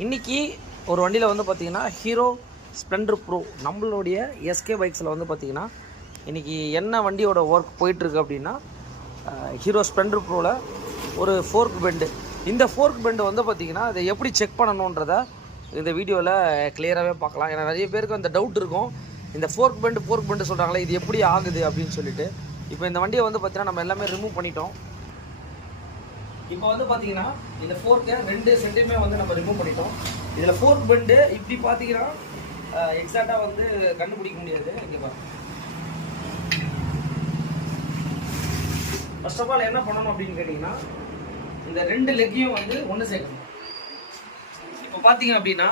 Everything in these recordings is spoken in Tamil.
இன்றைக்கி ஒரு வண்டியில் வந்து பார்த்திங்கன்னா ஹீரோ ஸ்ப்ளெண்டர் ப்ரோ நம்மளுடைய எஸ்கே பைக்ஸில் வந்து பார்த்திங்கன்னா இன்றைக்கி என்ன வண்டியோட ஒர்க் போயிட்டுருக்கு அப்படின்னா ஹீரோ ஸ்ப்ளெண்டர் ப்ரோவில் ஒரு ஃபோர்க் பெண்டு. இந்த ஃபோர்க் பெண்டு வந்து பார்த்திங்கன்னா அதை எப்படி செக் பண்ணணுன்றதை இந்த வீடியோவில் கிளியராகவே பார்க்கலாம். ஏன்னா நிறைய பேருக்கு அந்த டவுட் இருக்கும், இந்த ஃபோர்க் பெண்டு சொல்கிறாங்களே இது எப்படி ஆகுது அப்படின்னு சொல்லிட்டு. இப்போ இந்த வண்டியை வந்து பார்த்திங்கன்னா நம்ம எல்லாமே ரிமூவ் பண்ணிட்டோம். இப்போ வந்து பார்த்தீங்கன்னா இந்த ஃபோர்க்கை 2 சென்டிமே வந்து நம்ம ரிமூவ் பண்ணிட்டோம். இதில் ஃபோர்க் பெண்டு இப்படி பார்த்தீங்கன்னா எக்ஸாக்டாக வந்து கண்டுபிடிக்க முடியாது. இங்கே பாருங்க, ஃபர்ஸ்ட் ஆஃப் ஆல் என்ன பண்ணணும் அப்படின்னு கேட்டிங்கன்னா இந்த 2 லெக்கையும் வந்து ஒன்று சேர்க்கணும். இப்போ பார்த்தீங்க அப்படின்னா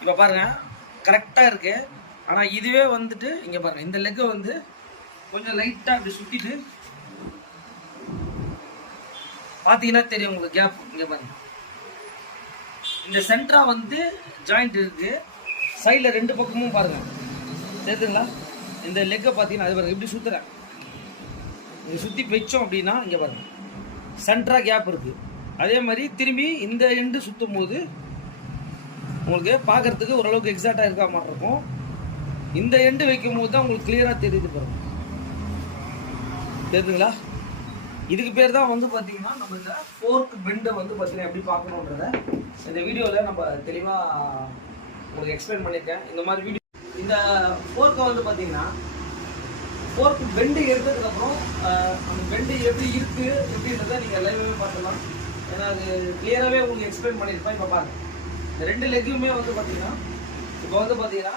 இப்போ பாருங்கள் கரெக்டாக இருக்குது. ஆனால் இதுவே வந்துட்டு இங்கே பாருங்கள், இந்த லெக்கை வந்து கொஞ்சம் லைட்டாக அப்படி சுற்றிட்டு பார்த்தீங்கன்னா தெரியும் உங்களுக்கு கேப். இங்கே பாருங்க, இந்த சென்டரா வந்து ஜாயிண்ட் இருக்கு, சைடில் 2 பக்கமும் பாருங்க தெரியுதுங்களா. இந்த லெக்கை பார்த்தீங்கன்னா அது பாருங்க இப்படி சுற்றுறேன், இங்கே சுற்றி வச்சோம் அப்படின்னா இங்கே பாருங்க சென்டரா கேப் இருக்குது. அதே மாதிரி திரும்பி இந்த எண்டு சுற்றும் போது உங்களுக்கு பார்க்குறதுக்கு ஓரளவுக்கு எக்ஸாக்டாக இருக்கா மாதிரி இருக்கும். இந்த எண்டு வைக்கும் போது தான் உங்களுக்கு கிளியராக தெரியுது பாருங்க, தெரியுதுங்களா. இதுக்கு பேர் தான் வந்து பார்த்தீங்கன்னா நம்ம இந்த ஃபோர்க் பெண்டை வந்து பார்த்தீங்கன்னா எப்படி பார்க்கணுன்றத இந்த வீடியோவில் நம்ம தெளிவாக உங்களுக்கு எக்ஸ்பிளைன் பண்ணியிருக்கேன். இந்த மாதிரி வீடியோ இந்த ஃபோர்க்கை வந்து பார்த்தீங்கன்னா ஃபோர்க் பெண்டு எடுத்ததுக்கப்புறம் அந்த பெண்டு எப்படி இருக்குது எப்படின்றத நீங்கள் லைவாகவே பார்த்துக்கலாம். ஏன்னா அது கிளியராகவே உங்களுக்கு எக்ஸ்பிளைன் பண்ணியிருப்பேன். இப்போ பாருங்கள், இந்த 2 லெக்கையுமே வந்து பார்த்தீங்கன்னா இப்போ வந்து பார்த்தீங்கன்னா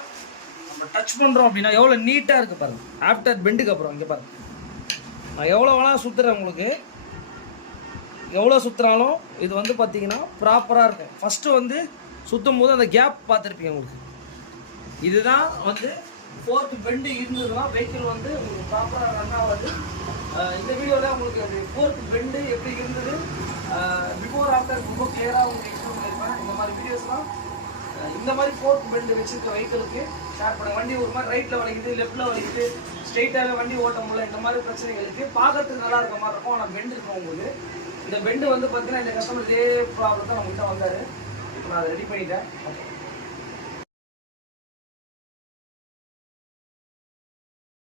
நம்ம டச் பண்ணுறோம் அப்படின்னா எவ்வளோ நீட்டாக இருக்குது பாருங்கள். ஆஃப்டர் பெண்டுக்கு அப்புறம் இங்கே பாருங்கள், நான் எவ்வளோ வேணால் சுற்றுறேன், உங்களுக்கு எவ்வளோ சுற்றுறாலும் இது வந்து பார்த்தீங்கன்னா ப்ராப்பராக இருக்கும். ஃபஸ்ட்டு வந்து சுற்றும் போது அந்த கேப் பார்த்துருப்பீங்க உங்களுக்கு. இதுதான் வந்து ஃபோர்க் பெண்டு இருந்ததுன்னா வெஹிக்கிள் வந்து உங்களுக்கு ப்ராப்பராக ரன் ஆகாது. இந்த வீடியோவில் உங்களுக்கு அந்த ஃபோர்க் பெண்டு எப்படி இருந்தது பிஃபோர் ஆஃப்டர் ரொம்ப கிளியராக உங்களுக்கு எக்ஸ்பிளைன் பண்ணியிருப்பேன். இந்த மாதிரி வீடியோஸ்லாம் இந்த மாதிரி ஃபோர்க் பெண்டு வச்சுருக்க வெஹிக்கிளுக்கு ஷேர் பண்ண. வண்டி ஒரு மாதிரி ரைட்டில் வலிக்குது, லெஃப்ட்டில் வலிக்குது, ஸ்ட்ரெயிட்டாகவே வண்டி ஓட்ட முடியல, இந்த மாதிரி பிரச்சனைகளுக்கு பார்க்கறதுக்கு நல்லா இருக்க மாதிரி இருக்கும். ஆனால் பெண்டு இருக்கும் உங்களுக்கு. இந்த பெண்டு வந்து பார்த்தீங்கன்னா இந்த கஸ்டமர் இதே ப்ராப்ளம் தான் நம்மகிட்ட வந்தார். இப்போ நான் அதை ரெடி பண்ணிட்டேன். ஓகே.